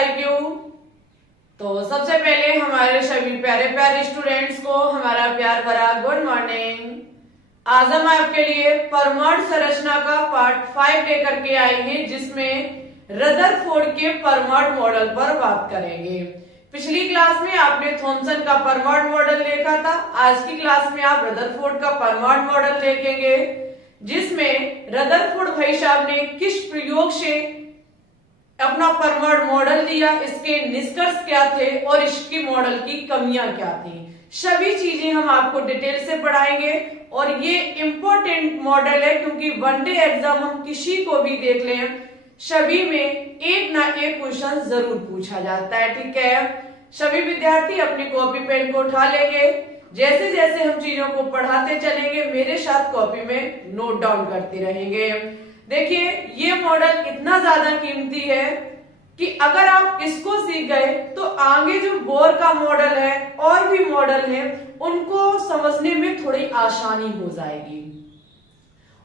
IQ. तो सबसे पहले हमारे सभी प्यारे प्यारे स्टूडेंट्स को हमारा प्यार भरा गुड मॉर्निंग। आज हम आपके लिए परमाणु संरचना का पार्ट 5 लेकर के आए हैं, जिसमें रदरफोर्ड के परमाणु मॉडल पर बात करेंगे। पिछली क्लास में आपने थॉमसन का परमाणु मॉडल देखा था। आज की क्लास में आप रदरफोर्ड का परमाणु मॉडल देखेंगे, जिसमें रदरफोर्ड भाई साहब ने किस प्रयोग से अपना परमाणु मॉडल दिया, इसके निष्कर्ष क्या थे और इसकी मॉडल की कमियां क्या थी, सभी चीजें हम आपको डिटेल से पढ़ाएंगे। और ये इंपॉर्टेंट मॉडल है, क्योंकि वनडे एग्जाम हम किसी को भी देख लें, सभी में एक ना एक क्वेश्चन जरूर पूछा जाता है। ठीक है, सभी विद्यार्थी अपनी कॉपी पेन को उठा लेंगे। जैसे जैसे हम चीजों को पढ़ाते चलेंगे, मेरे साथ कॉपी में नोट डाउन करते रहेंगे। देखिए, ये मॉडल इतना ज्यादा कीमती है कि अगर आप इसको सीख गए तो आगे जो बोर का मॉडल है और भी मॉडल है, उनको समझने में थोड़ी आसानी हो जाएगी।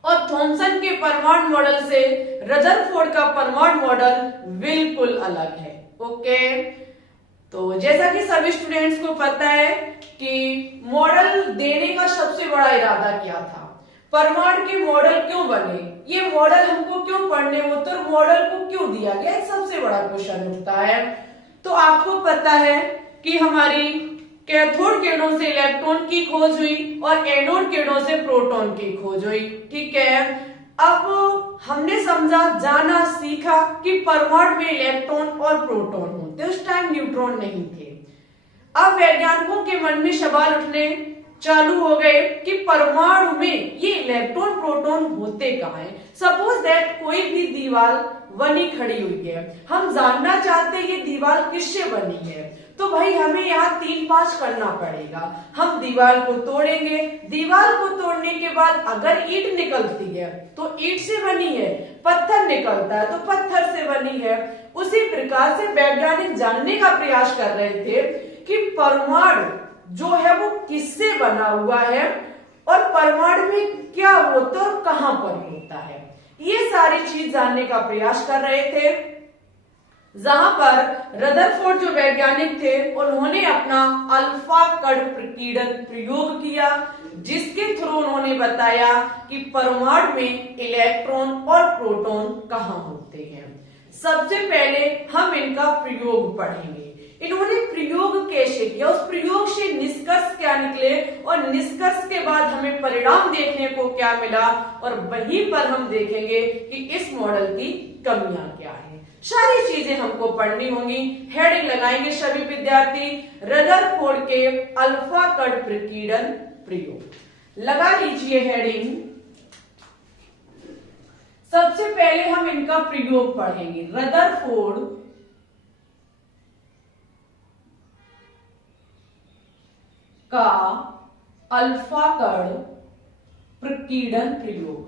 और थॉमसन के परमाणु मॉडल से रदरफोर्ड का परमाणु मॉडल बिल्कुल अलग है। ओके, तो जैसा कि सभी स्टूडेंट्स को पता है कि मॉडल देने का सबसे बड़ा इरादा क्या था, परमाणु के मॉडल क्यों बने, ये मॉडल हमको क्यों पढ़ने होते और मॉडल को क्यों दिया गया, सबसे बड़ा क्वेश्चन उठता है। तो आपको पता है कि हमारी कैथोड किरणों से इलेक्ट्रॉन की खोज हुई और एनोड किरणों से प्रोटॉन की खोज हुई। ठीक है, अब हमने समझा, जाना, सीखा कि परमाणु में इलेक्ट्रॉन और प्रोटॉन होते, उस टाइम न्यूट्रॉन नहीं थे। अब वैज्ञानिकों के मन में सवाल उठने चालू हो गए कि परमाणु में ये इलेक्ट्रॉन प्रोटॉन होते कहाँ हैं। सपोज दैट कोई भी दीवार बनी खड़ी हुई है, हम जानना चाहते हैं ये दीवार किससे बनी है। तो भाई हमें यहाँ 3-5 करना पड़ेगा। हम दीवार को तोड़ेंगे, दीवार को तोड़ने के बाद अगर ईंट निकलती है तो ईंट से बनी है, पत्थर निकलता है तो पत्थर से बनी है। उसी प्रकार से वैज्ञानिक जानने का प्रयास कर रहे थे कि परमाणु जो है वो किससे बना हुआ है और परमाणु में क्या होता है और कहां पर होता है, ये सारी चीज जानने का प्रयास कर रहे थे। जहां पर रदरफोर्ड जो वैज्ञानिक थे, उन्होंने अपना अल्फा कण प्रकीर्णन प्रयोग किया, जिसके थ्रू उन्होंने बताया कि परमाणु में इलेक्ट्रॉन और प्रोटॉन कहां होते हैं। सबसे पहले हम इनका प्रयोग पढ़ेंगे। इन्होंने प्रयोग कैसे किया, उस प्रयोग से निष्कर्ष क्या निकले और निष्कर्ष के बाद हमें परिणाम देखने को क्या मिला, और वहीं पर हम देखेंगे कि इस मॉडल की कमियां क्या है। सारी चीजें हमको पढ़नी होंगी। हेडिंग लगाएंगे सभी विद्यार्थी, रदरफोर्ड के अल्फा कण प्रकीर्णन प्रयोग। लगा लीजिए हेडिंग। सबसे पहले हम इनका प्रयोग पढ़ेंगे। रदरफोर्ड का अल्फा कण प्रकीर्णन प्रयोग।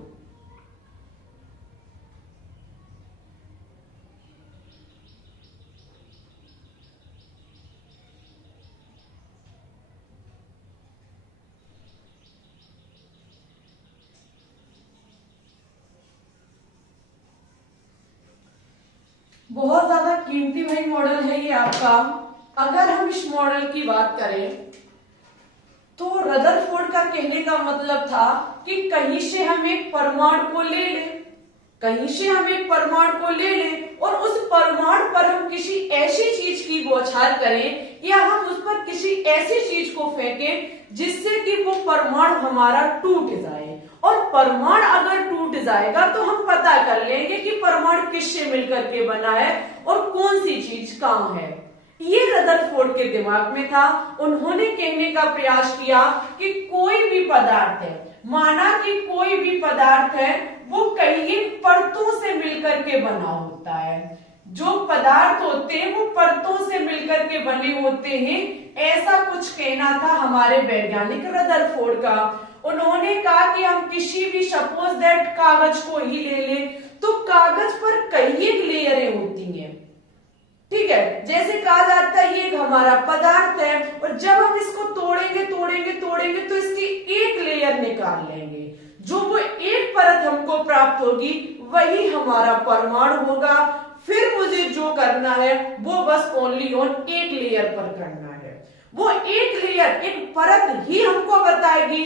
बहुत ज्यादा कीमती भाई मॉडल है ये आपका। अगर हम इस मॉडल की बात करें तो रदरफोर्ड का कहने का मतलब था कि कहीं से हम एक परमाणु को ले लें, कहीं से हम एक परमाणु को ले लें और उस परमाणु पर हम किसी ऐसी चीज की बौछार करें या हम उस पर किसी ऐसी चीज को फेंकें जिससे कि वो परमाणु हमारा टूट जाए। और परमाणु अगर टूट जाएगा तो हम पता कर लेंगे कि परमाणु किससे मिलकर के बना है और कौन सी चीज कहां है। ये रदरफोर्ड के दिमाग में था। उन्होंने कहने का प्रयास किया कि कोई भी पदार्थ है, माना कि कोई भी पदार्थ है, वो कई परतों से मिलकर के बना होता है। जो पदार्थ होते हैं वो परतों से मिलकर के बने होते हैं, ऐसा कुछ कहना था हमारे वैज्ञानिक रदरफोर्ड का। उन्होंने कहा कि हम किसी भी सपोज दैट कागज को ही ले लें तो कागज पर कई लेयरें होती हैं। ठीक है, जैसे कहा जाता है ये एक हमारा पदार्थ है और जब हम इसको तोड़ेंगे तोड़ेंगे तोड़ेंगे तो इसकी एक लेयर निकाल लेंगे, जो वो एक परत हमको प्राप्त होगी वही हमारा परमाणु होगा। फिर मुझे जो करना है वो बस ओनली ऑन एक लेयर पर करना है। वो एक लेयर, एक परत ही हमको बताएगी,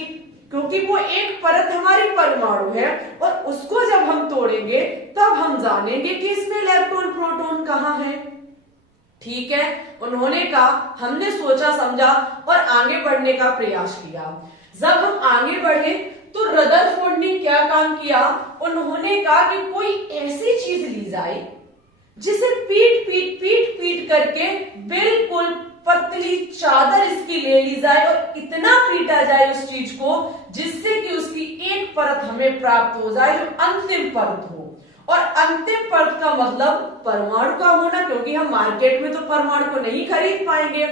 क्योंकि वो एक परत हमारी परमाणु है और उसको जब हम तोड़ेंगे तब हम जानेंगे कि इसमें इलेक्ट्रॉन प्रोटॉन कहाँ है। ठीक है, उन्होंने कहा, हमने सोचा समझा और आगे बढ़ने का प्रयास किया। जब हम आगे बढ़े तो रदरफोर्ड ने क्या काम किया, उन्होंने कहा कि कोई ऐसी चीज ली जाए जिसे पीट पीट पीट पीट करके बिल्कुल पतली चादर इसकी ले ली जाए और इतना पीटा जाए उस चीज को जिससे कि उसकी एक परत हमें प्राप्त हो जाए जो अंतिम परत हो। और अंतिम परत का मतलब परमाणु का होना, क्योंकि हम मार्केट में तो परमाणु को नहीं खरीद पाएंगे।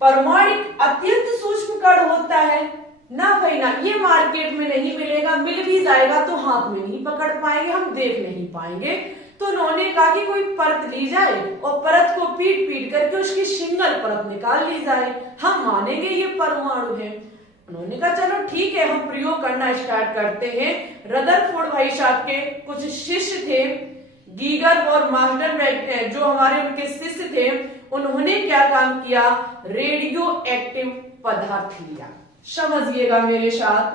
परमाणु एक अत्यंत सूक्ष्म कण होता है ना भाई ना, ये मार्केट में नहीं मिलेगा, मिल भी जाएगा तो हाथ में नहीं पकड़ पाएंगे, हम देख नहीं पाएंगे। तो उन्होंने कहा कि कोई परत ली जाए और परत को पीट पीट करके उसकी सिंगल परत निकाल ली जाए, हम मानेंगे ये परमाणु है। उन्होंने कहा चलो ठीक है, हम प्रयोग करना स्टार्ट करते हैं। रदरफोर्ड भाई साहब के कुछ शिष्य थे, गीगर और मास्टर जो हमारे उनके शिष्य थे, उन्होंने क्या काम किया, रेडियो एक्टिव पदार्थ लिया। समझिएगा मेरे साथ,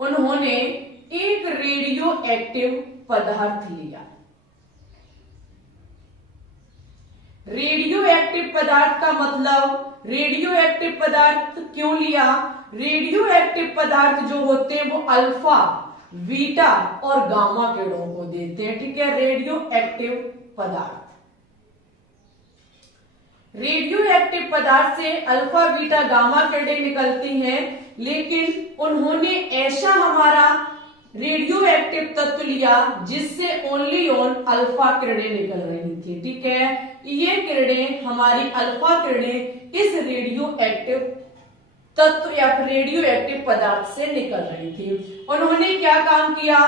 उन्होंने एक रेडियो एक्टिव पदार्थ लिया। रेडियो एक्टिव पदार्थ का मतलब, रेडियो एक्टिव पदार्थ क्यों लिया, रेडियो एक्टिव पदार्थ जो होते हैं वो अल्फा, बीटा और गामा किरणों को देते हैं। ठीक है, रेडियो एक्टिव पदार्थ, रेडियो एक्टिव पदार्थ से अल्फा बीटा गामा किरणें निकलती हैं, लेकिन उन्होंने ऐसा हमारा रेडियो एक्टिव तत्व लिया जिससे ओनली ऑन अल्फा किरणें निकल रही थी। ठीक है, ये किरणें हमारी अल्फा किरणें इस रेडियो एक्टिव तत्व या रेडियो एक्टिव पदार्थ से निकल रही थी। उन्होंने क्या काम किया,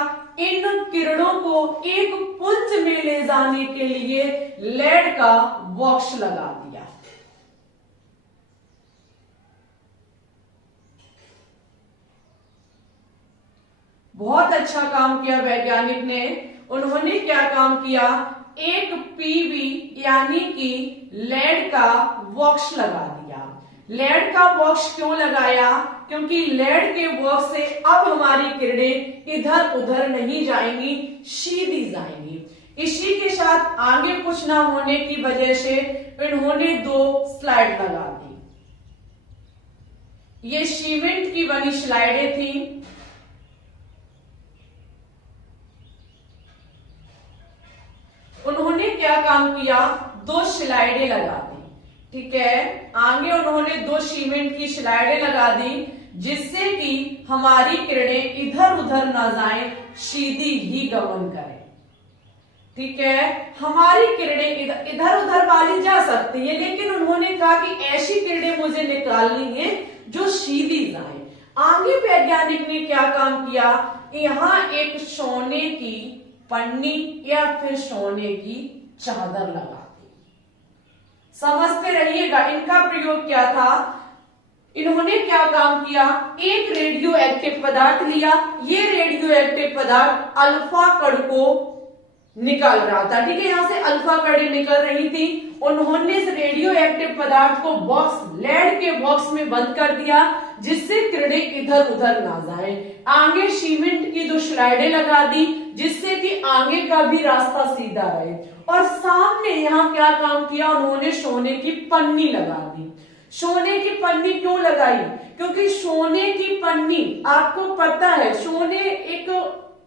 इन किरणों को एक पुंज में ले जाने के लिए लेड का बॉक्स लगा दिया। बहुत अच्छा काम किया वैज्ञानिक ने। उन्होंने क्या काम किया, एक पीबी यानी कि लेड का बॉक्स लगा दिया। लेड का बॉक्स क्यों लगाया, क्योंकि लेड के बॉक्स से अब हमारी किरणें इधर उधर नहीं जाएंगी, सीधी जाएंगी। इसी के साथ आगे कुछ ना होने की वजह से इन्होंने 2 स्लाइड लगा दी। ये सीमेंट की बनी स्लाइडें थी। उन्होंने क्या काम किया, 2 स्लाइडें लगा दी। ठीक है, आगे उन्होंने 2 सीमेंट की स्लाइडें लगा दी जिससे कि हमारी किरणें इधर उधर ना जाएं, सीधी ही गमन करें। ठीक है, हमारी किरणें इधर उधर वाली जा सकती है, लेकिन उन्होंने कहा कि ऐसी किरणें मुझे निकालनी है जो सीधी जाए। आगे वैज्ञानिक ने क्या काम किया, यहां एक सोने की पन्नी या फिर सोने की चादर लगा दी। समझते रहिएगा, इनका प्रयोग क्या था, इन्होंने क्या काम किया, एक रेडियो एक्टिव पदार्थ लिया, ये रेडियो एक्टिव पदार्थ अल्फा कण को निकाल रहा था। ठीक है, यहां से अल्फा कणें निकल रही थी। उन्होंने इस रेडियो एक्टिव पदार्थ को बॉक्स, लेड के बॉक्स में बंद कर दिया जिससे किरणें इधर उधर ना जाए। आगे सीमेंट की 2 स्लाइडें लगा दी जिससे कि आगे का भी रास्ता सीधा रहे। और सामने यहाँ क्या काम किया, उन्होंने सोने की पन्नी लगा दी। सोने की पन्नी क्यों लगाई, क्योंकि सोने की पन्नी, आपको पता है सोने एक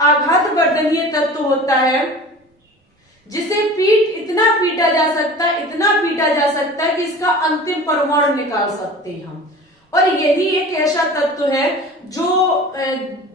आघात वर्धनीय तत्व होता है जिसे इतना पीटा जा सकता है, इतना पीटा जा सकता है कि इसका अंतिम परमाणु निकाल सकते हैं हम। और यही एक ऐसा तत्व है जो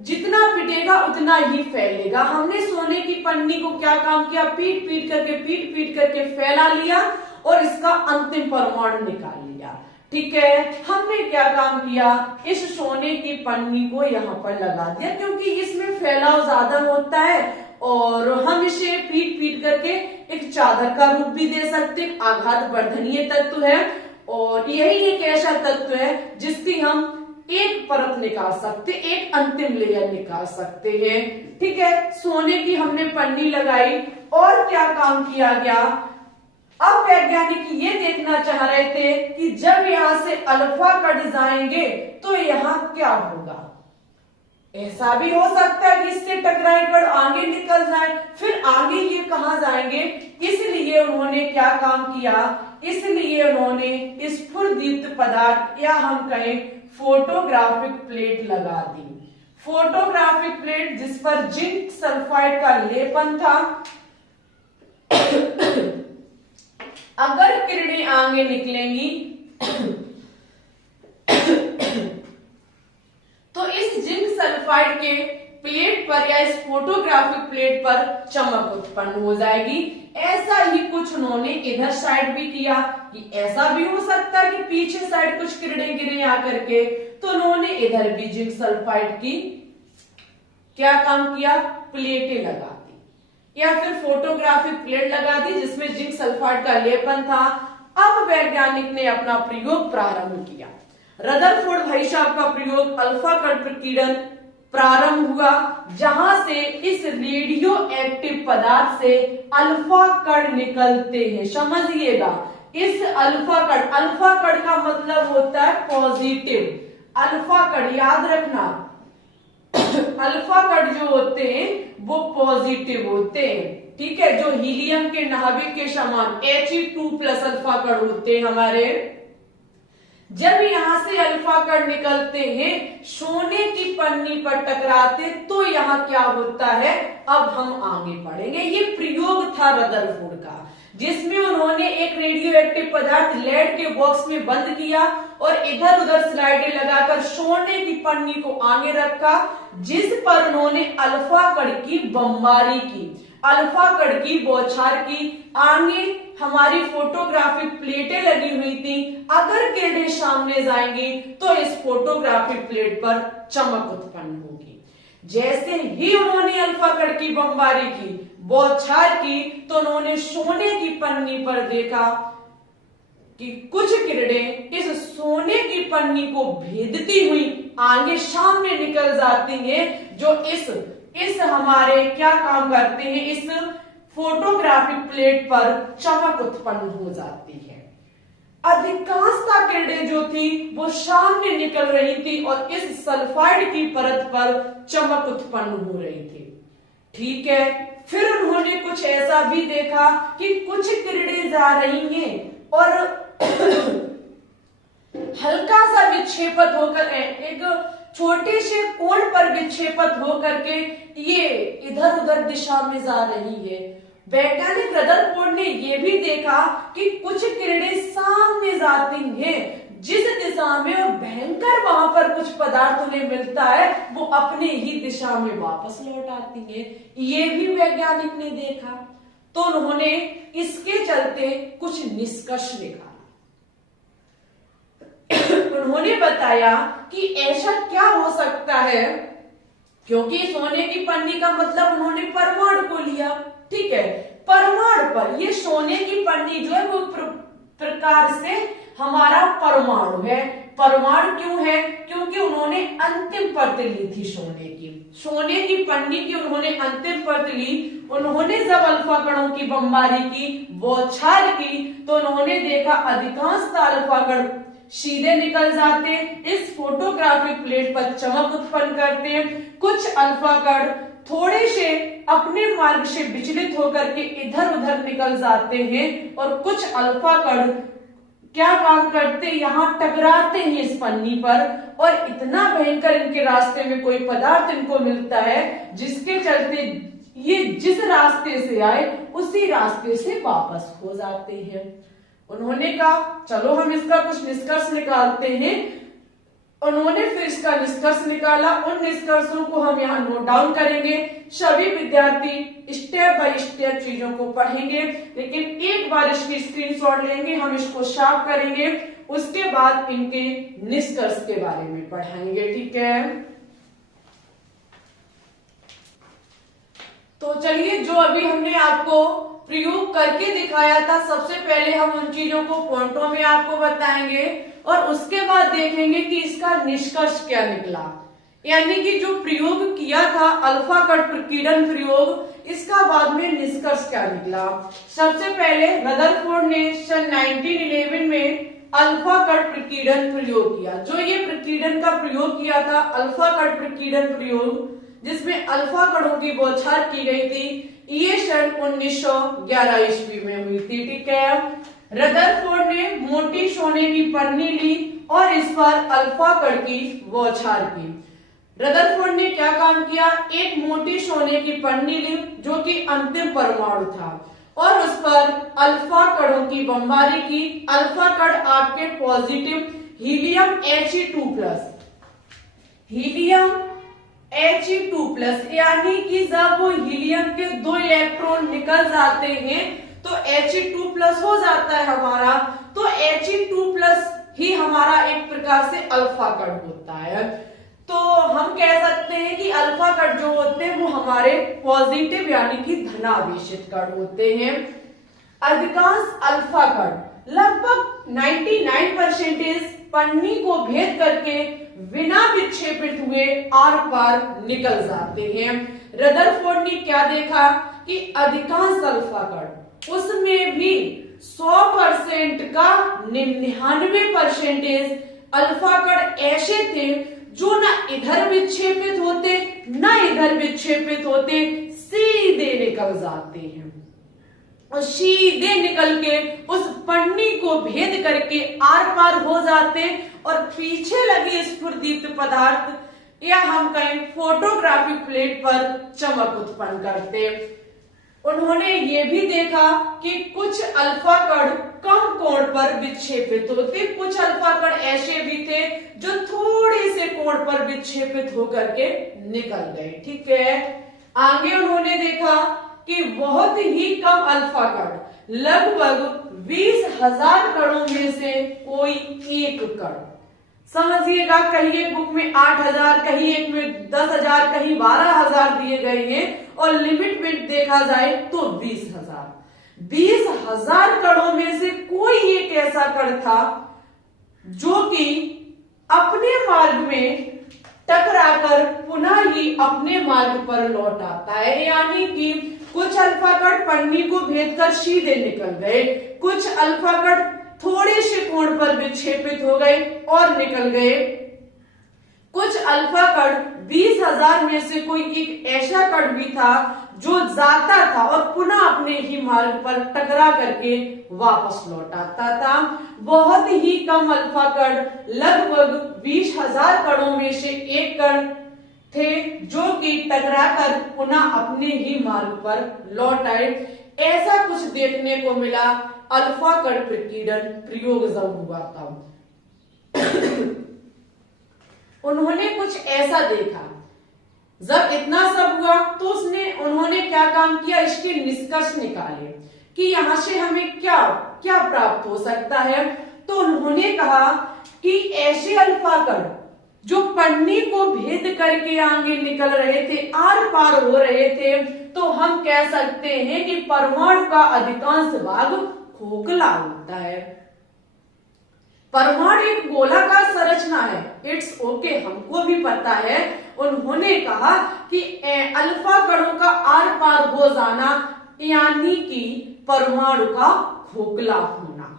जितना पिटेगा उतना ही फैलेगा। हमने सोने की पन्नी को क्या काम किया, पीट पीट करके फैला लिया और इसका अंतिम परमाणु निकाल लिया। ठीक है, हमने क्या काम किया, इस सोने की पन्नी को यहाँ पर लगा दिया क्योंकि इसमें फैलाव ज्यादा होता है और हम इसे पीट पीट करके एक चादर का रूप भी दे सकते, आघात वर्धनीय तत्व है। और यही एक ऐसा तत्व है जिसकी हम एक परत निकाल सकते, एक अंतिम लेयर निकाल सकते हैं। ठीक है, सोने की हमने पन्नी लगाई और क्या काम किया गया, अब वैज्ञानिक ये देखना चाह रहे थे कि जब यहां से अल्फा कण जाएंगे तो यहां क्या होगा। ऐसा भी हो सकता है कि इससे टकराए कण आगे निकल जाए, फिर आगे ये कहां जाएंगे, इसलिए उन्होंने क्या काम किया, इसलिए उन्होंने स्फुरदीप्त पदार्थ या हम कहें फोटोग्राफिक प्लेट लगा दी। फोटोग्राफिक प्लेट जिस पर जिंक सल्फाइड का लेपन था। अगर किरणें आगे निकलेंगी तो इस जिंक सल्फाइड के प्लेट पर या इस फोटोग्राफिक प्लेट पर चमक उत्पन्न हो जाएगी। ऐसा ही कुछ उन्होंने इधर साइड भी किया कि ऐसा भी हो सकता है कि पीछे साइड कुछ किरणें गिरे आकर के, तो उन्होंने इधर भी जिंक सल्फाइड की क्या काम किया, प्लेटें लगा दी या फिर फोटोग्राफिक प्लेट लगा दी जिसमें जिंक सल्फाइड का लेपन था। अब वैज्ञानिक ने अपना प्रयोग प्रारंभ किया। रदरफोर्ड भाई साहब का प्रयोग अल्फा कण प्रकीर्णन प्रारंभ हुआ, जहां से इस रेडियो एक्टिव पदार्थ से अल्फा कण निकलते हैं। समझिएगा, इस अल्फा कण का मतलब होता है पॉजिटिव। अल्फा कण याद रखना, अल्फा कण जो होते हैं वो पॉजिटिव होते हैं। ठीक है, जो हीलियम के नाभिक के समान He2+ अल्फा कण होते हैं हमारे। जब यहां से अल्फा कण निकलते हैं, सोने की पन्नी पर टकराते, तो यहां क्या होता है, अब हम आगे बढ़ेंगे। ये प्रयोग था रदरफोर्ड का, जिसमें उन्होंने एक रेडियो एक्टिव पदार्थ लेड के बॉक्स में बंद किया और इधर उधर स्लाइडें लगाकर सोने की पन्नी को आगे रखा, जिस पर उन्होंने अल्फा कण की बमबारी की, अल्फा कण की बौछार की। आगे हमारी फोटोग्राफिक प्लेटें लगी हुई थी, अगर किरणें सामने जाएंगी तो इस फोटोग्राफिक प्लेट पर चमक उत्पन्न होगी। जैसे ही उन्होंने अल्फा कण की बमबारी की, बौछार की, तो उन्होंने सोने की पन्नी पर देखा कि कुछ किरणें इस सोने की पन्नी को भेदती हुई आगे सामने निकल जाती हैं, जो इस हमारे क्या काम करते हैं, इस फोटोग्राफिक प्लेट पर चमक उत्पन्न हो जाती है। अधिकांशता किरणें जो थी वो सामने निकल रही थी और इस सल्फाइड की परत पर चमक उत्पन्न हो रही थी। ठीक है, फिर उन्होंने कुछ ऐसा भी देखा कि कुछ किरणें जा रही हैं और हल्का सा विक्षेपित होकर एक छोटे से कोण पर विक्षेपित होकर के ये इधर उधर दिशा में जा रही है। वैज्ञानिक रदरफोर्ड ने यह भी देखा कि कुछ किरणें सामने जाती हैं, जिस दिशा में और भयंकर वहां पर कुछ पदार्थ उन्हें मिलता है, वो अपने ही दिशा में वापस लौट आती है। ये भी वैज्ञानिक ने देखा, तो उन्होंने इसके चलते कुछ निष्कर्ष निकाला। उन्होंने बताया कि ऐसा क्या हो सकता है, क्योंकि सोने की पन्नी का मतलब उन्होंने परमाणु को लिया। ठीक है, परमाणु पर ये सोने की पन्नी जो है वो प्रकार से हमारा परमाणु है। परमाणु क्यों है, क्योंकि उन्होंने अंतिम परत ली थी सोने की, सोने की पन्नी की उन्होंने अंतिम परत ली। उन्होंने जब अल्फा कणों की बमबारी की, बौछार की, तो उन्होंने देखा अधिकांशतः अल्फा कण सीधे निकल जाते, इस फोटोग्राफिक प्लेट पर चमक उत्पन्न करते हैं। कुछ अल्फा कण थोड़े से अपने मार्ग से विचलित होकर के इधर उधर निकल जाते हैं और कुछ अल्फा कण क्या काम करते, यहाँ टकराते हैं इस पन्नी पर और इतना भयंकर इनके रास्ते में कोई पदार्थ इनको मिलता है, जिसके चलते ये जिस रास्ते से आए उसी रास्ते से वापस हो जाते हैं। उन्होंने कहा चलो हम इसका कुछ निष्कर्ष निकालते हैं। उन्होंने फिर इसका निष्कर्ष निकाला। उन निष्कर्षों को हम यहाँ नोट डाउन करेंगे। सभी विद्यार्थी स्टेप बाय स्टेप चीजों को पढ़ेंगे, लेकिन एक बार इसकी स्क्रीनशॉट लेंगे, हम इसको साफ करेंगे, उसके बाद इनके निष्कर्ष के बारे में पढ़ाएंगे। ठीक है, तो चलिए, जो अभी हमने आपको प्रयोग करके दिखाया था, सबसे पहले हम उन चीजों को पॉइंटों में आपको बताएंगे और उसके बाद देखेंगे कि इसका निष्कर्ष क्या निकला, यानी कि जो प्रयोग किया था अल्फा कट प्रकीर्णन प्रयोग, इसका बाद में निष्कर्ष क्या निकला। सबसे पहले रदरफोर्ड ने सन 1911 में अल्फा कट प्रकीर्णन प्रयोग किया। जो ये प्रकीर्णन का प्रयोग किया था अल्फा कट प्रकीर्णन प्रयोग, जिसमें अल्फा कणों की बौछार की गई थी, ये सन 1911 ईस्वी में हुई थी। ठीक है, रदरफोर्ड ने मोटी सोने की पन्नी ली और इस पर अल्फा कण की बौछार की। रदरफोर्ड ने क्या काम किया, एक मोटी सोने की पन्नी ली जो कि अंतिम परमाणु था और उस पर अल्फा कणों की बमबारी की। अल्फा कण आपके positive helium He2+, helium He2+, यानी कि जब वो हीलियम के 2 इलेक्ट्रॉन निकल जाते हैं तो He2+ हो जाता है हमारा, तो He2+ ही हमारा एक प्रकार से अल्फा कण होता है। तो हम कह सकते हैं कि अल्फा कण जो होते हैं वो हमारे पॉजिटिव यानी कि धनावेशित कण होते हैं। अधिकांश अल्फा कण लगभग 99% पन्नी को भेद करके बिना विक्षेपित हुए आर पार निकल जाते हैं। रदरफोर्ड ने क्या देखा कि अधिकांश अल्फा कण, उसमें भी 100% का 99% अल्फा कण ऐसे थे जो ना इधर विक्षेपित होते ना इधर विक्षेपित होते, सीधे निकल जाते हैं और सीधे निकल के उस पन्नी को भेद करके आर पार हो जाते और पीछे लगे स्फुरदीप्त पदार्थ या हम कहें फोटोग्राफी प्लेट पर चमक उत्पन्न करते। उन्होंने ये भी देखा कि कुछ अल्फा कण कम कोण पर विक्षेपित होते, कुछ अल्फा कण ऐसे भी थे जो थोड़े से कोण पर विक्षेपित होकर के निकल गए। ठीक है, आगे उन्होंने देखा कि बहुत ही कम अल्फा कण, लगभग 20,000 कणों में से कोई एक कण, समझिएगा कहीं एक बुक में 8,000, कहीं एक में 10,000, कहीं 12,000 दिए गए हैं और लिमिट में देखा जाए तो 20,000। 20,000 कणों में से कोई एक ऐसा कण था जो कि अपने मार्ग में टकराकर पुनः ही अपने मार्ग पर लौट आता है, यानी कि कुछ अल्फा कण पन्नी को भेदकर सीधे निकल गए, कुछ अल्फा कण थोड़े से कोण पर विक्षेपित हो गए और निकल गए, कुछ अल्फा कण 20,000 में से कोई एक ऐसा कण भी था जो जाता था और पुनः अपने ही मार्ग पर टकरा करके वापस लौट आता था। बहुत ही कम अल्फा कण, लगभग 20,000 कणों में से एक कण थे जो कि टकराकर पुनः अपने ही मार्ग पर लौट आए। ऐसा कुछ देखने को मिला अल्फा कण प्रकीर्णन प्रयोग जब हुआ था। उन्होंने कुछ ऐसा देखा, जब इतना सब हुआ तो उन्होंने क्या काम किया, इसके निष्कर्ष निकाले कि यहां से हमें क्या क्या प्राप्त हो सकता है। तो उन्होंने कहा कि ऐसे अल्फा कण जो पन्नी को भेद करके आगे निकल रहे थे, आर पार हो रहे थे, तो हम कह सकते हैं कि परमाणु का अधिकांश भाग खोखला होता है। परमाणु एक गोलाकार संरचना है, इट्स ओके, हमको भी पता है। उन्होंने कहा कि अल्फा कणों का आर पार हो जाना यानी कि परमाणु का खोखला होना।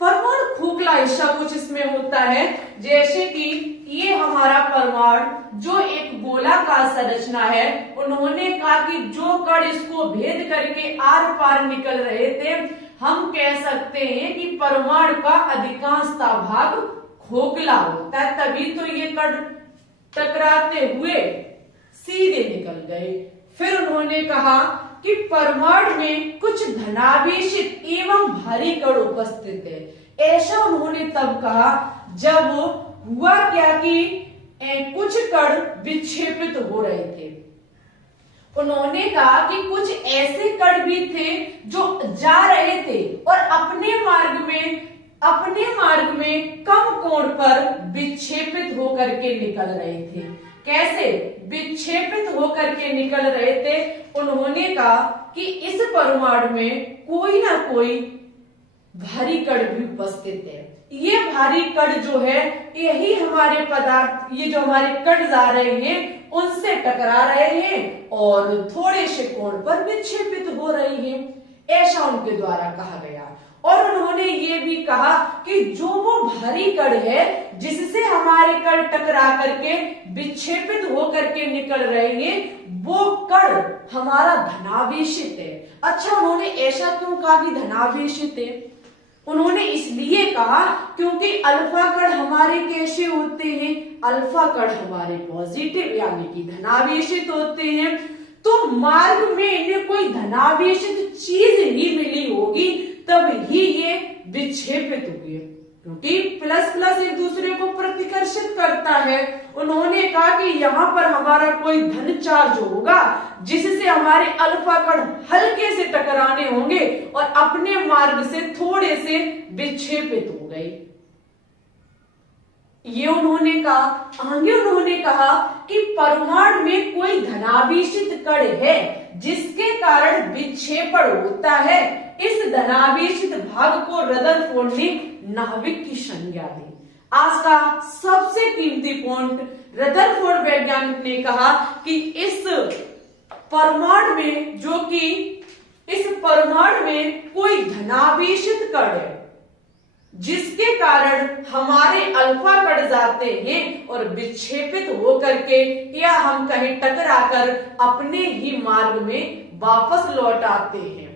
परमाणु खोखला हिस्सा कुछ इसमें होता है, जैसे कि ये हमारा परमाणु जो एक गोलाकार संरचना है, उन्होंने कहा कि जो कण इसको भेद करके आर पार निकल रहे थे, हम कह सकते हैं कि परमाणु का अधिकांशता भाग खोखला होता है, तभी तो ये कण टकराते हुए सीधे निकल गए। फिर उन्होंने कहा कि परमाणु में कुछ धनावेशित एवं भारी कण उपस्थित है। ऐसा उन्होंने तब कहा जब हुआ क्या कि कुछ कण विक्षेपित हो रहे थे। उन्होंने कहा कि कुछ ऐसे कण भी थे जो जा रहे थे और अपने मार्ग में कम कोण पर विक्षेपित होकर के निकल रहे थे। कैसे विक्षेपित होकर के निकल रहे थे? उन्होंने कहा कि इस परमाणु में कोई ना कोई भारी कण भी उपस्थित है, ये भारी कण जो है यही हमारे पदार्थ, ये जो हमारे कण जा रहे हैं उनसे टकरा रहे हैं और थोड़े से कोण पर विक्षेपित हो रहे हैं, ऐसा उनके द्वारा कहा गया। और उन्होंने ये भी कहा कि जो वो भारी कण है जिससे हमारे कण टकरा करके विक्षेपित होकर के निकल रहे हैं वो कण हमारा धनावेशित है। अच्छा, उन्होंने ऐसा क्यों कहा कि धनावेशित है? उन्होंने इसलिए कहा क्योंकि अल्फा कण हमारे कैसे होते हैं, अल्फा कण हमारे पॉजिटिव यानी कि धनावेशित होते हैं। तो मार्ग में इन्हें कोई धनावेशित चीज ही मिली होगी तब ही ये विक्षेपित हुए, क्योंकि प्लस प्लस एक दूसरे को प्रतिकर्षित करता है। उन्होंने कहा कि यहाँ पर हमारा कोई धन चार्ज होगा जिससे हमारे अल्फा कण हल्के से टकराने होंगे और अपने मार्ग से थोड़े से विक्षेपित हो गए, ये उन्होंने कहा। आगे उन्होंने कहा कि परमाणु में कोई धनावेशित कण है जिसके कारण विक्षेपण होता है। इस धनावेशित भाग को रदरफोर्ड ने नाभिक की संज्ञा दी। आज का सबसे कीमती पॉइंट, रदरफोर्ड वैज्ञानिक ने कहा कि इस परमाणु में, जो कि इस परमाणु में कोई धनावेशित कण है जिसके कारण हमारे अल्फा कण जाते हैं और विक्षेपित होकर के या हम कहीं टकराकर अपने ही मार्ग में वापस लौट आते हैं,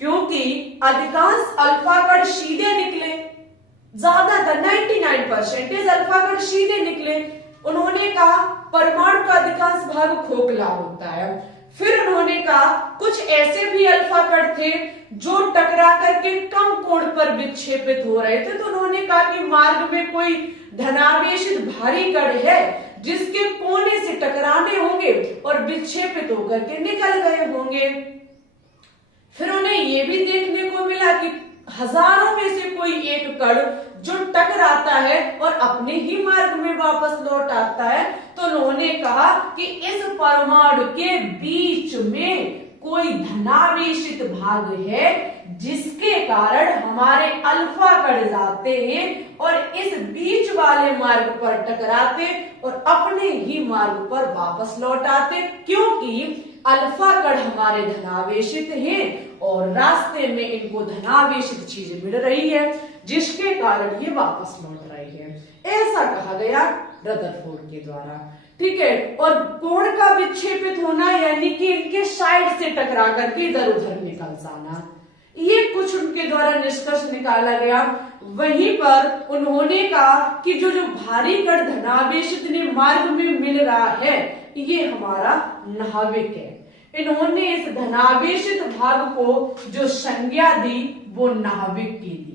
क्योंकि अधिकांश अल्फा कण सीधे निकले, ज्यादातर 99% अल्फा कण सीधे निकले। उन्होंने कहा परमाणु का अधिकांश भाग खोखला होता है। फिर उन्होंने कहा कुछ ऐसे भी अल्फा कण थे जो टकरा करके कम कोण पर विक्षेपित हो रहे थे। तो उन्होंने कहा कि मार्ग में कोई धनावेशित भारी कण है जिसके कोने से टकराने होंगे और विक्षेपित होकर के निकल गए होंगे। फिर उन्हें यह भी देखने को मिला कि हजारों में से कोई एक कण जो टकराता है और अपने ही मार्ग में वापस लौट आता है। तो उन्होंने कहा कि इस परमाणु के बीच में कोई धनावेशित भाग है जिसके कारण हमारे अल्फा कण जाते हैं और इस बीच वाले मार्ग पर टकराते और अपने ही मार्ग पर वापस लौट आते, क्योंकि अल्फा कण हमारे धनावेशित हैं और रास्ते में इनको धनावेशित चीजें मिल रही है जिसके कारण ये वापस लौट रही है। ऐसा कहा गया रदरफोर्ड के द्वारा, ठीक है। और कोण का विक्षेपित होना यानी कि इनके साइड से टकरा करके इधर उधर निकल जाना, ये कुछ उनके द्वारा निष्कर्ष निकाला गया। वहीं पर उन्होंने कहा कि जो भारी कण धनावेशित ने मार्ग में मिल रहा है ये हमारा नाभिक है। इन्होंने इस धनावेशित भाग को जो संज्ञा दी वो नाभिक की दी।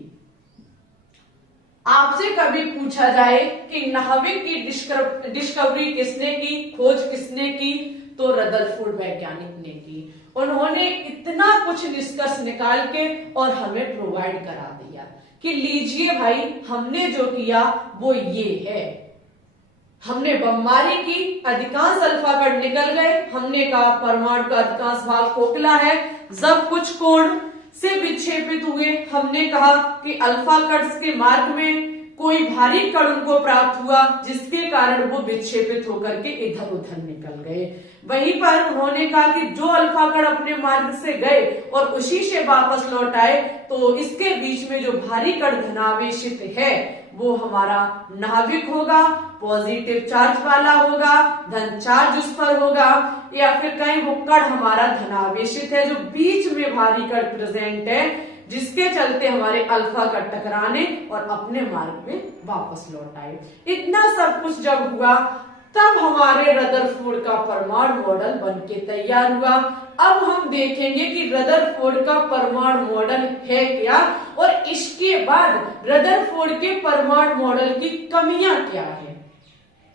आपसे कभी पूछा जाए कि नाभिक की डिस्कवरी किसने की, खोज किसने की, तो रदरफोर्ड वैज्ञानिक ने की। उन्होंने इतना कुछ निष्कर्ष निकाल के और हमें प्रोवाइड करा दिया कि लीजिए भाई, हमने जो किया वो ये है, हमने बमबारी की, अधिकांश अल्फा कण निकल गए, हमने कहा परमाणु का अधिकांश भाग खोखला है, जब कुछ कोण से विक्षेपित हुए हमने कहा कि अल्फा कण के मार्ग में कोई भारी कण उनको प्राप्त हुआ जिसके कारण वो विक्षेपित होकर के इधर उधर निकल गए। वहीं पर उन्होंने कहा कि जो अल्फा कण अपने मार्ग से गए और उसी से वापस लौट आए तो इसके बीच में जो भारी कण धनावेशित है वो हमारा नाभिक होगा, पॉजिटिव चार्ज वाला होगा, धन चार्ज उस पर होगा, या फिर कहीं वो कण हमारा धनावेशित है जो बीच में भारी कण प्रेजेंट है जिसके चलते हमारे अल्फा कण टकराने और अपने मार्ग में वापस लौट आए। इतना सब कुछ जब हुआ तब हमारे रदरफोर्ड का परमाणु मॉडल बनके तैयार हुआ। अब हम देखेंगे कि रदरफोर्ड का परमाणु मॉडल है क्या और इसके बाद रदरफोर्ड के परमाणु मॉडल की कमियां क्या है।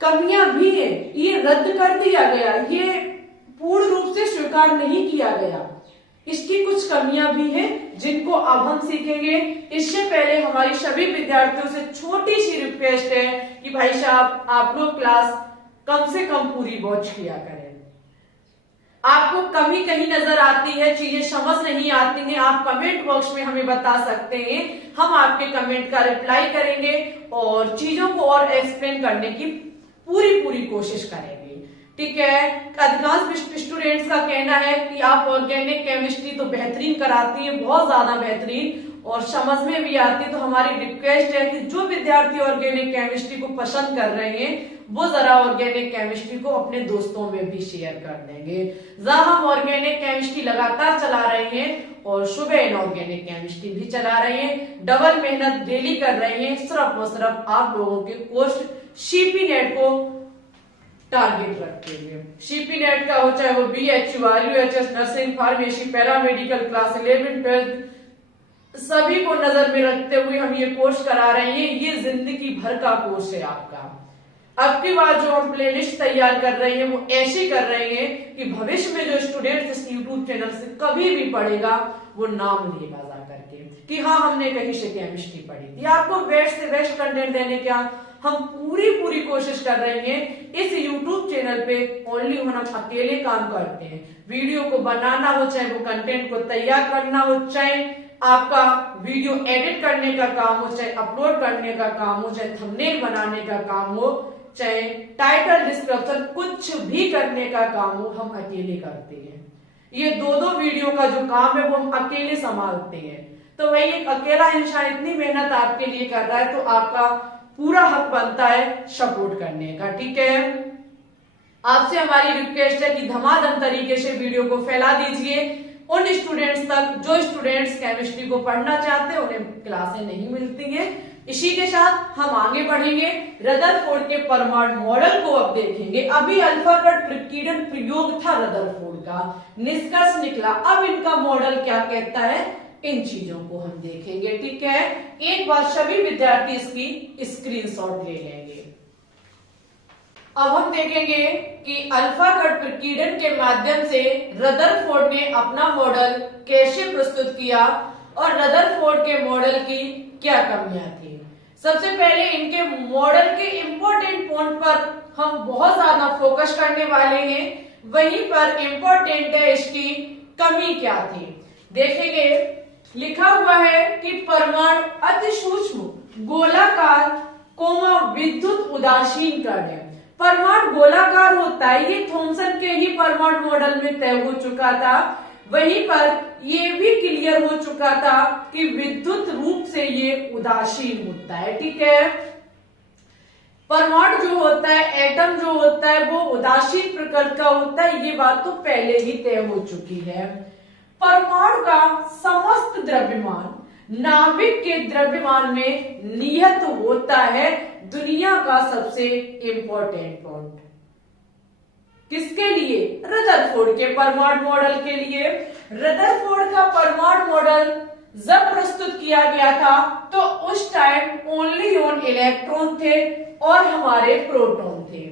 कमियां भी है, ये रद्द कर दिया गया, ये पूर्ण रूप से स्वीकार नहीं किया गया, इसकी कुछ कमियां भी हैं जिनको अब हम सीखेंगे। इससे पहले हमारी सभी विद्यार्थियों से छोटी सी रिक्वेस्ट है कि भाई साहब आप लोग क्लास कम से कम पूरी वॉच किया करें। आपको कमी कहीं नजर आती है, चीजें समझ नहीं आती हैं, आप कमेंट बॉक्स में हमें बता सकते हैं। हम आपके कमेंट का रिप्लाई करेंगे और चीजों को और एक्सप्लेन करने की पूरी कोशिश करेंगे। ठीक है, अधिकांश स्टूडेंट्स का कहना है कि आप ऑर्गेनिक केमिस्ट्री तो बेहतरीन कराती हैं, बहुत ज्यादा बेहतरीन, और समझ में भी आती है। तो हमारी रिक्वेस्ट है कि जो विद्यार्थी ऑर्गेनिक केमिस्ट्री को पसंद कर रहे हैं वो जरा ऑर्गेनिक केमिस्ट्री को अपने दोस्तों में भी शेयर कर देंगे। जहाँ हम ऑर्गेनिक केमिस्ट्री लगातार चला रहे हैं और सुबह इनऑर्गेनिक केमिस्ट्री भी चला रहे हैं, डबल मेहनत डेली कर रहे हैं, सिर्फ और सिर्फ आप लोगों के कोर्स सीपी नेट को टारगेट रखते हुए। सीपी नेट का हो चाहे वो BHU, RUHS, nursing, pharmacy, paramedical, class 11, 12 सभी को नजर में रखते हुए हम ये कोर्स करा रहे हैं। ये जिंदगी भर का कोर्स है आपका। अब की बार जो हम प्लेलिस्ट तैयार कर रहे हैं वो ऐसी कर रहे हैं कि भविष्य में जो स्टूडेंट इस यूट्यूब चैनल से कभी भी पढ़ेगा वो नाम लेगा जा करके कि हाँ हमने कहीं से केमिस्ट्री पढ़ी थी। आपको बेस्ट से बेस्ट कंटेंट देने का हम पूरी कोशिश कर रहे हैं। इस यूट्यूब चैनल पे ओनली हम अकेले काम करते हैं। वीडियो को बनाना हो, चाहे वो कंटेंट को तैयार करना हो, चाहे आपका वीडियो एडिट करने का काम हो, चाहे अपलोड करने का काम हो, चाहे थंबनेल बनाने का काम हो, चाहे टाइटल डिस्क्रिप्शन, कुछ भी करने का काम हो, हम अकेले करते हैं। ये दो वीडियो का जो काम है वो हम अकेले संभालते हैं। तो वही एक अकेला इंसान इतनी मेहनत आपके लिए कर रहा है तो आपका पूरा हक बनता है सपोर्ट करने का। ठीक है, आपसे हमारी रिक्वेस्ट है कि धमाधम तरीके से वीडियो को फैला दीजिए उन स्टूडेंट्स तक जो स्टूडेंट्स केमिस्ट्री को पढ़ना चाहते हैं, उन्हें क्लासें नहीं मिलती हैं। इसी के साथ हम आगे बढ़ेंगे, रदरफोर्ड के परमाणु मॉडल को अब देखेंगे। अभी अल्फा कट प्रकीर्णन प्रयोग था रदरफोर्ड का, निष्कर्ष निकला। अब इनका मॉडल क्या कहता है, इन चीजों को हम देखेंगे। ठीक है, एक बार सभी विद्यार्थी इसकी स्क्रीनशॉट ले लेंगे। अब हम देखेंगे कि अल्फा कट प्रकीर्णन के माध्यम से रदरफोर्ड ने अपना मॉडल कैसे प्रस्तुत किया और रदरफोर्ड के मॉडल की क्या कमियां थी। सबसे पहले इनके मॉडल के इंपॉर्टेंट पॉइंट पर हम बहुत ज्यादा फोकस करने वाले हैं, वहीं पर इंपॉर्टेंट है इसकी कमी क्या थी। देखेंगे, लिखा हुआ है कि परमाणु अति सूक्ष्म गोलाकार कोमा विद्युत उदासीन कण है। परमाणु गोलाकार होता है, ये थॉमसन के ही परमाणु मॉडल में तय हो चुका था। वहीं पर ये भी क्लियर हो चुका था कि विद्युत रूप से ये उदासीन होता है। ठीक है, परमाणु जो होता है, एटम जो होता है, वो उदासीन प्रकृति का होता है, ये बात तो पहले ही तय हो चुकी है। परमाणु का समस्त द्रव्यमान नाभिक के द्रव्यमान में निहित होता है। दुनिया का सबसे इंपॉर्टेंट पॉइंट किसके लिए, रदरफोर्ड के परमाणु मॉडल के लिए। रदरफोर्ड का परमाणु मॉडल जब प्रस्तुत किया गया था तो उस टाइम ओनली ऑन इलेक्ट्रॉन थे और हमारे प्रोटॉन थे।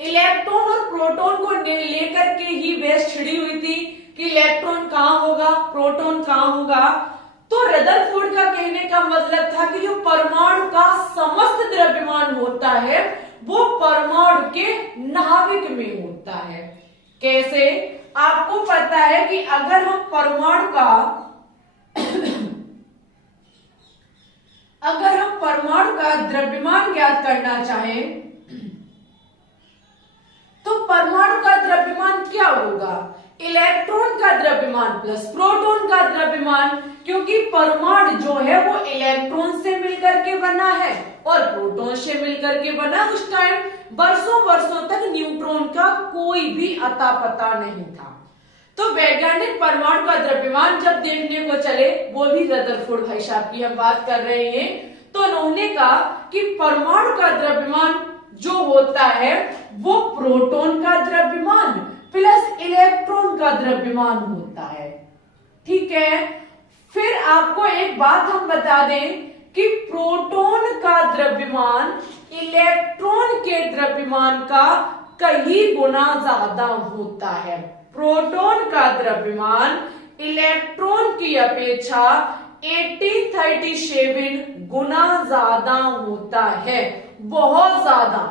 इलेक्ट्रॉन और प्रोटॉन को लेकर के ही बहस छिड़ी हुई थी कि इलेक्ट्रॉन कहां होगा, प्रोटॉन कहां होगा। तो रदरफोर्ड का कहने का मतलब था कि जो परमाणु का समस्त द्रव्यमान होता है वो परमाणु के नाभिक में होता है। कैसे, आपको पता है कि अगर हम परमाणु का द्रव्यमान ज्ञात करना चाहें तो परमाणु का द्रव्यमान क्या होगा, इलेक्ट्रॉन का द्रव्यमान प्लस प्रोटॉन का द्रव्यमान, क्योंकि परमाणु जो है वो इलेक्ट्रॉन से मिलकर के बना है और प्रोटॉन से मिलकर के बना। उस टाइम वर्षों तक न्यूट्रॉन का कोई भी अता पता नहीं था। तो वैज्ञानिक परमाणु का द्रव्यमान जब देखने को चले, वो भी रदरफोर्ड भाई साहब की हम बात कर रहे हैं, तो उन्होंने कहा कि परमाणु का द्रव्यमान जो होता है वो प्रोटॉन का द्रव्यमान प्लस इलेक्ट्रॉन का द्रव्यमान होता है। ठीक है, फिर आपको एक बात हम बता दें कि प्रोटॉन का द्रव्यमान इलेक्ट्रॉन के द्रव्यमान का कई गुना ज्यादा होता है। प्रोटॉन का द्रव्यमान इलेक्ट्रॉन की अपेक्षा 1837 गुना ज्यादा होता है, बहुत ज्यादा।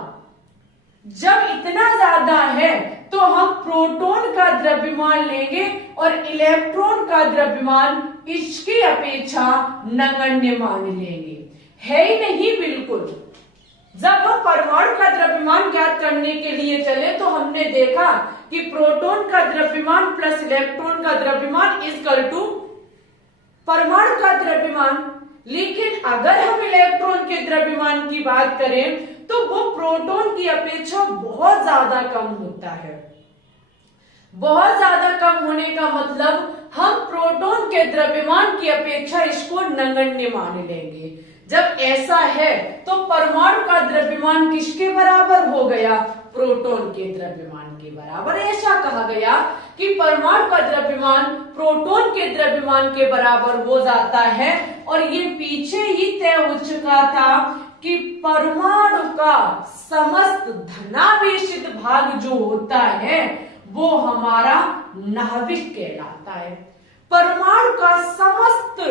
जब इतना ज्यादा है तो हम प्रोटॉन का द्रव्यमान लेंगे और इलेक्ट्रॉन का द्रव्यमान इसकी अपेक्षा नगण्य मान लेंगे। है ही नहीं बिल्कुल। जब हम परमाणु का द्रव्यमान ज्ञात करने के लिए चले तो हमने देखा कि प्रोटॉन का द्रव्यमान प्लस इलेक्ट्रॉन का द्रव्यमान इक्वल टू परमाणु का द्रव्यमान। लेकिन अगर हम इलेक्ट्रॉन के द्रव्यमान की बात करें तो वो प्रोटॉन की अपेक्षा बहुत ज्यादा कम होता है। बहुत ज्यादा कम होने का मतलब हम प्रोटॉन के द्रव्यमान की अपेक्षा इसको नगण्य मान लेंगे। जब ऐसा है तो परमाणु का द्रव्यमान किसके बराबर हो गया? प्रोटॉन के द्रव्यमान के बराबर। ऐसा कहा गया कि परमाणु का द्रव्यमान प्रोटॉन के द्रव्यमान के बराबर हो जाता है। और ये पीछे ही तय हो चुका था कि परमाणु का समस्त धनावेशित भाग जो होता है वो हमारा नाभिक कहलाता है। परमाणु का समस्त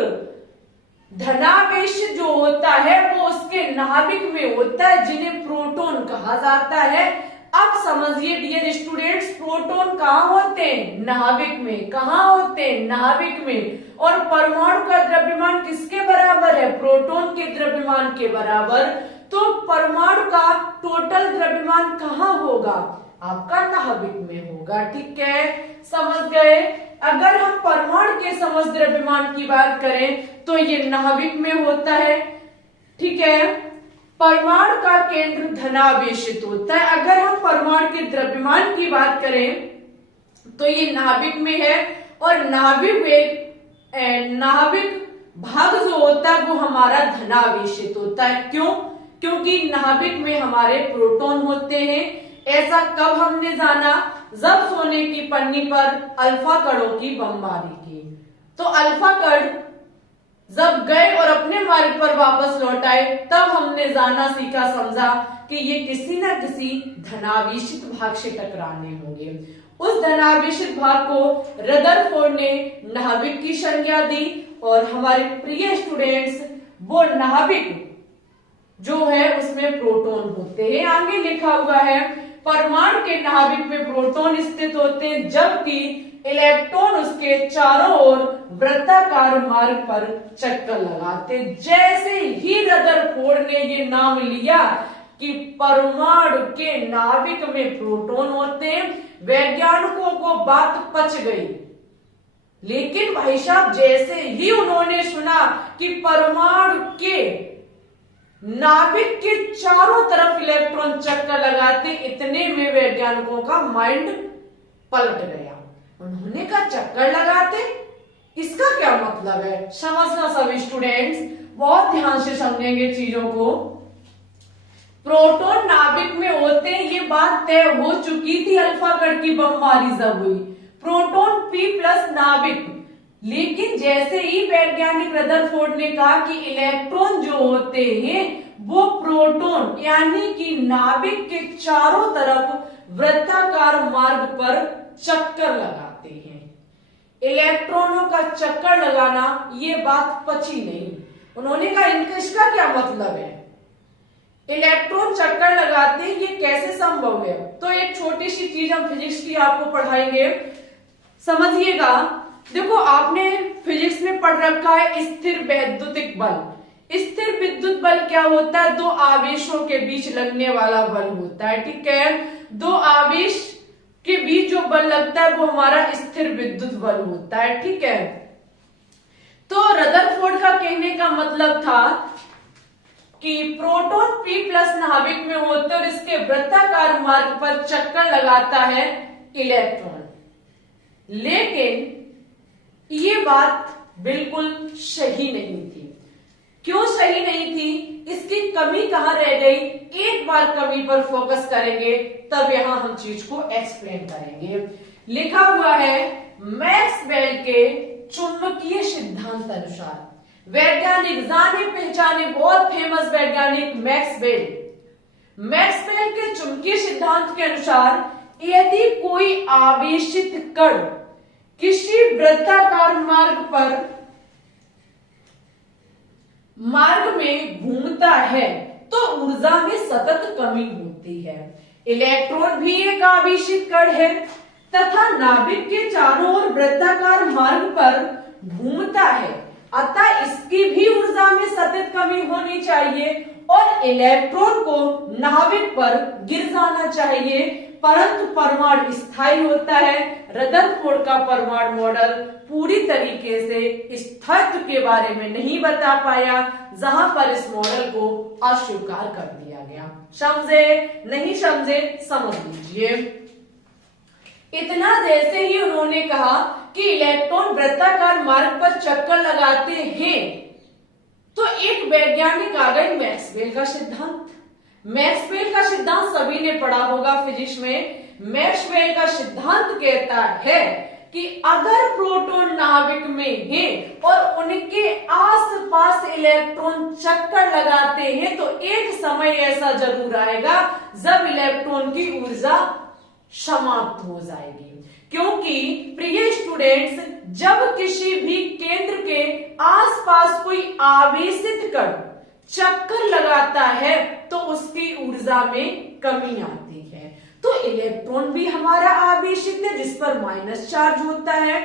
धनावेश जो होता है वो उसके नाभिक में होता है, जिन्हें प्रोटॉन कहा जाता है। अब समझिए डियर स्टूडेंट्स, प्रोटॉन कहाँ होते हैं? नाभिक में। कहाँ होते हैं? नाभिक में। और परमाणु का द्रव्यमान किसके बराबर है? प्रोटॉन के द्रव्यमान के बराबर। तो परमाणु का टोटल द्रव्यमान कहाँ होगा? आपका नाभिक में होगा। ठीक है, समझ गए। अगर हम परमाणु के समस्त द्रव्यमान की बात करें तो ये नाभिक में होता है। ठीक है, परमाणु का केंद्र धनावेशित होता है। अगर हम परमाणु के द्रव्यमान की बात करें तो ये नाभिक में है। और नाभिक भाग जो होता है वो हमारा धनावेशित होता है। क्यों? क्योंकि नाभिक में हमारे प्रोटॉन होते हैं। ऐसा कब हमने जाना? जब सोने की पन्नी पर अल्फा कणों की बमबारी की। तो अल्फा कण जब गए और अपने मार्ग पर वापस लौट आए तब हमने जाना, सीखा, समझा कि ये किसी न किसी धनावेशित भाग से टकराने होंगे। उस धनावेशित भाग को रदरफोर्ड ने नाभिक की संज्ञा दी। और हमारे प्रिय स्टूडेंट्स, वो नाभिक जो है उसमें प्रोटॉन होते हैं। आगे लिखा हुआ है परमाणु के नाभिक में प्रोटॉन स्थित होते हैं, जबकि इलेक्ट्रॉन उसके चारों ओर वृत्ताकार मार्ग पर चक्कर लगाते। जैसे ही रदरफोर्ड ने ये नाम लिया कि परमाणु के नाभिक में प्रोटॉन होते हैं, वैज्ञानिकों को बात पच गई। लेकिन भाई साहब, जैसे ही उन्होंने सुना कि परमाणु के नाभिक के चारों तरफ इलेक्ट्रॉन चक्कर लगाते, इतने में वैज्ञानिकों का माइंड पलट गया। उन्होंने कहा चक्कर लगाते, इसका क्या मतलब है? समझना सभी स्टूडेंट्स, बहुत ध्यान से समझेंगे चीजों को। प्रोटॉन नाभिक में होते हैं, ये बात तय हो चुकी थी अल्फा कण की बमबारी जब हुई। प्रोटॉन P प्लस नाभिक। लेकिन जैसे ही वैज्ञानिक रदरफोर्ड ने कहा कि इलेक्ट्रॉन जो होते हैं वो प्रोटॉन यानी कि नाभिक के चारों तरफ वृत्ताकार मार्ग पर चक्कर लगाते हैं, इलेक्ट्रॉनों का चक्कर लगाना, ये बात पची नहीं। उन्होंने कहा इसका क्या मतलब है? इलेक्ट्रॉन चक्कर लगाते हैं, ये कैसे संभव है? तो एक छोटी सी चीज हम फिजिक्स की आपको पढ़ाएंगे, समझिएगा। देखो, आपने फिजिक्स में पढ़ रखा है स्थिर वैद्युतिक बल। स्थिर विद्युत बल क्या होता है? दो आवेशों के बीच लगने वाला बल होता है। ठीक है, दो आवेश के बीच जो बल लगता है वो हमारा स्थिर विद्युत बल होता है। ठीक है, तो रदरफोर्ड का कहने का मतलब था कि प्रोटॉन P प्लस नाभिक में होते और इसके वृत्ताकार मार्ग पर चक्कर लगाता है इलेक्ट्रॉन। लेकिन ये बात बिल्कुल सही नहीं थी। क्यों सही नहीं थी? इसकी कमी कहां रह गई? एक बार कमी पर फोकस करेंगे तब यहां हम चीज को एक्सप्लेन करेंगे। लिखा हुआ है मैक्सवेल के चुंबकीय सिद्धांत अनुसार, वैज्ञानिक जाने पहचाने बहुत फेमस वैज्ञानिक मैक्सवेल के चुंबकीय सिद्धांत के अनुसार यदि कोई आवेशित कण किसी वृत्ताकार मार्ग में घूमता है तो ऊर्जा में सतत कमी होती है। इलेक्ट्रॉन भी एक आवेशित कण है तथा नाभिक के चारों ओर वृत्ताकार मार्ग पर घूमता है, अतः इसकी भी ऊर्जा में सतत कमी होनी चाहिए और इलेक्ट्रॉन को नाभिक पर गिर जाना चाहिए, परंतु परमाणु स्थायी होता है। रदरफोर्ड का परमाणु मॉडल पूरी तरीके से स्थायित्व के बारे में नहीं बता पाया, जहां पर इस मॉडल को अस्वीकार कर दिया गया। समझे? नहीं समझे? समझ लीजिए। इतना जैसे ही उन्होंने कहा कि इलेक्ट्रॉन वृत्ताकार मार्ग पर चक्कर लगाते हैं, तो एक वैज्ञानिक आ गए मैक्सवेल का सिद्धांत। मैक्सवेल का सिद्धांत सभी ने पढ़ा होगा फिजिक्स में। मैक्सवेल का सिद्धांत कहता है कि अगर प्रोटॉन नाभिक में है और उनके आसपास इलेक्ट्रॉन चक्कर लगाते हैं, तो एक समय ऐसा जरूर आएगा जब इलेक्ट्रॉन की ऊर्जा समाप्त हो जाएगी। क्योंकि प्रिय स्टूडेंट्स, जब किसी भी केंद्र के आसपास कोई आवेशित कण चक्कर लगाता है तो उसकी ऊर्जा में कमी आती है। तो इलेक्ट्रॉन भी हमारा आवेशित है जिस पर माइनस चार्ज होता है।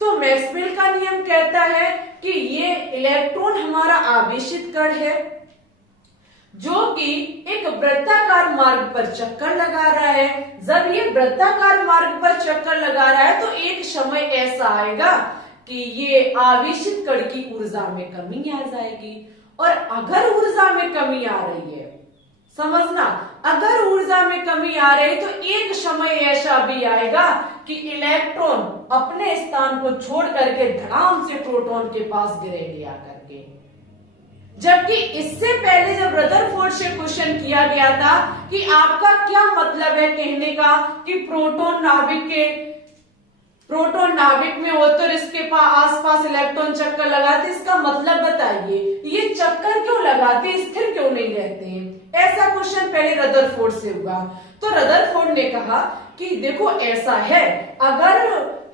तो मैक्सवेल का नियम कहता है कि ये इलेक्ट्रॉन हमारा आवेशित कण है जो कि एक वृत्ताकार मार्ग पर चक्कर लगा रहा है। जब ये वृत्ताकार मार्ग पर चक्कर लगा रहा है तो एक समय ऐसा आएगा कि ये आवेशित कण की ऊर्जा में कमी आ जाएगी। और अगर ऊर्जा में कमी आ रही है, समझना, अगर ऊर्जा में कमी आ रही है तो एक समय ऐसा भी आएगा कि इलेक्ट्रॉन अपने स्थान को छोड़ करके धड़ाम से प्रोटॉन के पास गिरेंगे आकर के। जबकि इससे पहले जब रदरफोर्ड से क्वेश्चन किया गया था कि आपका क्या मतलब है कहने का कि प्रोटॉन नाभिक में हो तो इसके आसपास इलेक्ट्रॉन चक्कर लगाते, इसका मतलब बताइए, ये चक्कर क्यों लगाते, स्थिर क्यों नहीं रहते हैं? ऐसा क्वेश्चन पहले रदरफोर्ड से हुआ। तो रदरफोर्ड ने कहा कि देखो ऐसा है, अगर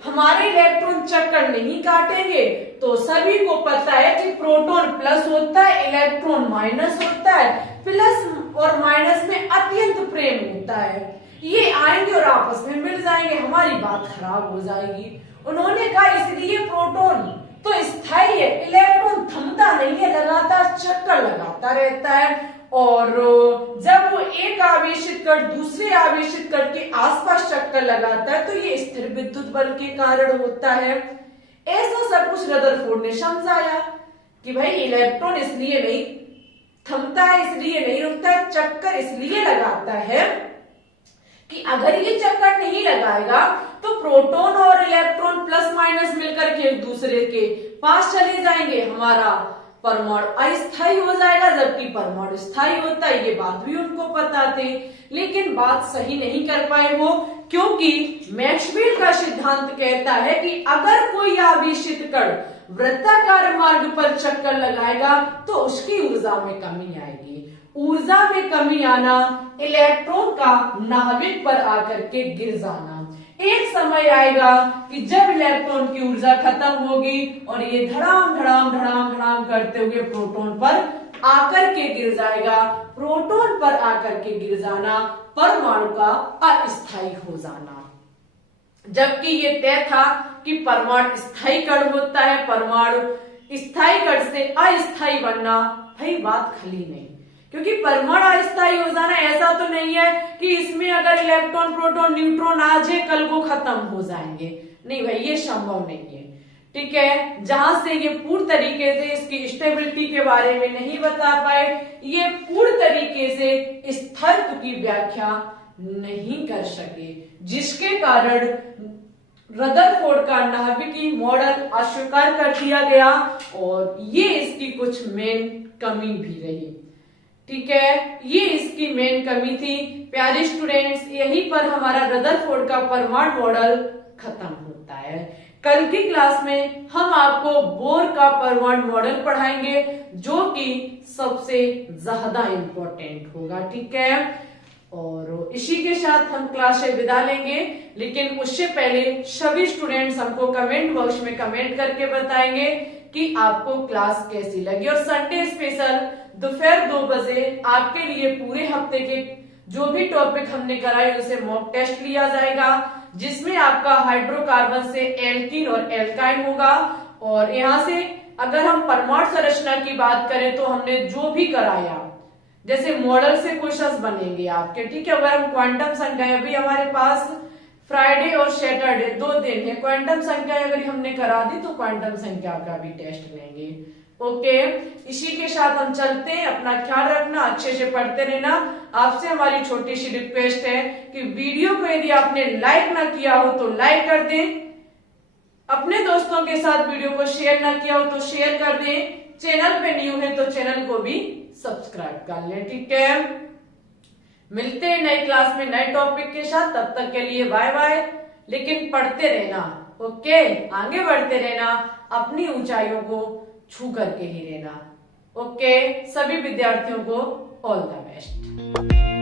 हमारे इलेक्ट्रॉन चक्कर नहीं काटेंगे तो सभी को पता है कि प्रोटॉन प्लस होता है, इलेक्ट्रॉन माइनस होता है, प्लस और माइनस में अत्यंत प्रेम होता है। ये आएंगे और आपस में मिल जाएंगे, हमारी बात खराब हो जाएगी। उन्होंने कहा इसलिए प्रोटॉन तो स्थायी है, इलेक्ट्रॉन थमता नहीं है, लगातार चक्कर लगाता रहता है। और जब वो एक आवेशित कण दूसरे आवेशित कण के आसपास चक्कर लगाता है तो ये स्थिर विद्युत बल के कारण होता है। ऐसा सब कुछ रदरफोर्ड ने समझाया कि भाई इलेक्ट्रॉन इसलिए नहीं थमता है, इसलिए नहीं रुकता है, चक्कर इसलिए लगाता है कि अगर ये चक्कर नहीं लगाएगा तो प्रोटॉन और इलेक्ट्रॉन प्लस माइनस मिलकर के एक दूसरे के पास चले जाएंगे, हमारा परमाणु अस्थायी हो जाएगा, जबकि परमाणु स्थायी होता है। ये बात भी उनको पता थी, लेकिन बात सही नहीं कर पाए वो, क्योंकि मैक्सवेल का सिद्धांत कहता है कि अगर कोई आवेशित कण वृत्ताकार मार्ग पर चक्कर लगाएगा तो उसकी ऊर्जा में कमी आएगी। ऊर्जा में कमी आना, इलेक्ट्रॉन का नाभिक पर आकर के गिर जाना। एक समय आएगा कि जब इलेक्ट्रॉन की ऊर्जा खत्म होगी और ये धड़ाम धड़ाम धड़ाम धड़ाम करते हुए प्रोटॉन पर आकर के गिर जाएगा। प्रोटॉन पर आकर के गिर जाना परमाणु का अस्थायी हो जाना। जबकि ये तय था कि परमाणु स्थायी कण होता है, परमाणु स्थायी कण से अस्थायी बनना, भाई बात खली नहीं। क्योंकि परमाणु अस्थायी हो जाना ऐसा तो नहीं है कि इसमें अगर इलेक्ट्रॉन प्रोटॉन न्यूट्रॉन आज है कल को खत्म हो जाएंगे, नहीं भाई ये संभव नहीं है। ठीक है, जहां से ये पूर्ण तरीके से इसकी स्टेबिलिटी के बारे में नहीं बता पाए, ये पूर्ण तरीके से स्थायित्व की व्याख्या नहीं कर सके, जिसके कारण रदरफोर्ड का नाभिकीय मॉडल अस्वीकार कर दिया गया और ये इसकी कुछ मेन कमी भी रही। ठीक है, ये इसकी मेन कमी थी। प्यारे स्टूडेंट्स, यहीं पर हमारा रदरफोर्ड का परमाणु मॉडल खत्म होता है। कल की क्लास में हम आपको बोर का परमाणु मॉडल पढ़ाएंगे जो कि सबसे ज्यादा इंपॉर्टेंट होगा। ठीक है, और इसी के साथ हम क्लास से विदा लेंगे, लेकिन उससे पहले सभी स्टूडेंट्स हमको कमेंट बॉक्स में कमेंट करके बताएंगे कि आपको क्लास कैसी लगी। और संडे स्पेशल दोपहर 2 बजे आपके लिए पूरे हफ्ते के जो भी टॉपिक हमने कराई उसे मॉक टेस्ट लिया जाएगा, जिसमें आपका हाइड्रोकार्बन से एल्कीन और एल्काइन होगा। और यहाँ से अगर हम परमाणु संरचना की बात करें तो हमने जो भी कराया, जैसे मॉडल से क्वेश्चंस बनेंगे आपके, ठीक है। अगर हम क्वांटम संख्या, अभी हमारे पास फ्राइडे और सैटरडे 2 दिन है, क्वांटम संख्या अगर हमने करा दी तो क्वांटम संख्या का भी टेस्ट लेंगे। ओके, इसी के साथ हम चलते हैं। अपना ख्याल रखना, अच्छे से पढ़ते रहना। आपसे हमारी छोटी सी रिक्वेस्ट है कि वीडियो को यदि आपने लाइक ना किया हो तो लाइक कर दें, अपने दोस्तों के साथ वीडियो को शेयर ना किया हो तो शेयर कर दें, चैनल पे न्यू है तो चैनल को भी सब्सक्राइब कर लें, ठीक है। मिलते हैं नई क्लास में नए टॉपिक के साथ, तब तक के लिए बाय बाय। लेकिन पढ़ते रहना, ओके, आगे बढ़ते रहना, अपनी ऊंचाइयों को छू करके ही रहना। ओके, सभी विद्यार्थियों को ऑल द बेस्ट।